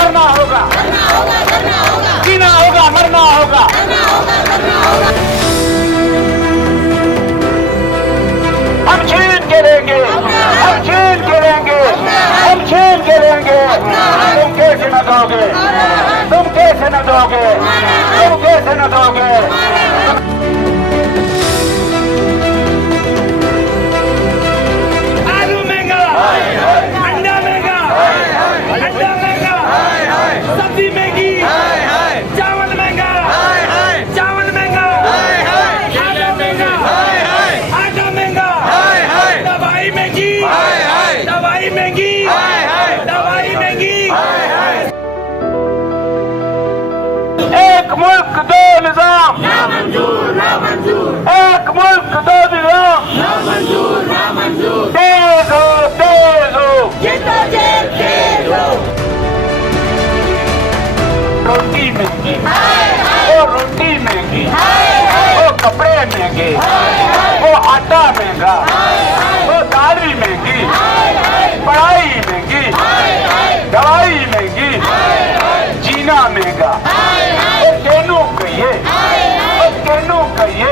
मरना होगा, जीना होगा, मरना होगा। हम छीन के लेंगे, हम छीन के लेंगे, हम छीन के लेंगे। तुम कैसे न दोगे, तुम कैसे न दोगे, तुम कैसे न दोगे। आलू महंगा, अंडा महंगा, अंडा महंगा, सब्जी महंगी, चावल महंगा, चावल महंगा, आटा महंगा, आटा महंगा, दवाई महंगी, दवाई महंगी, दवाई महंगी। एक मुल्क दो निजाम, एक मुल्क दो निजाम। तेज हो, तेज हो, रोटी महंगी, वो रोटी महंगी, वो कपड़े महंगे, वो आटा महंगा, वो दाढ़ी महंगी, पढ़ाई महंगी, दवाई महंगी, जीना महंगा। वो कहनू कहिए, वो कहनू कहिए।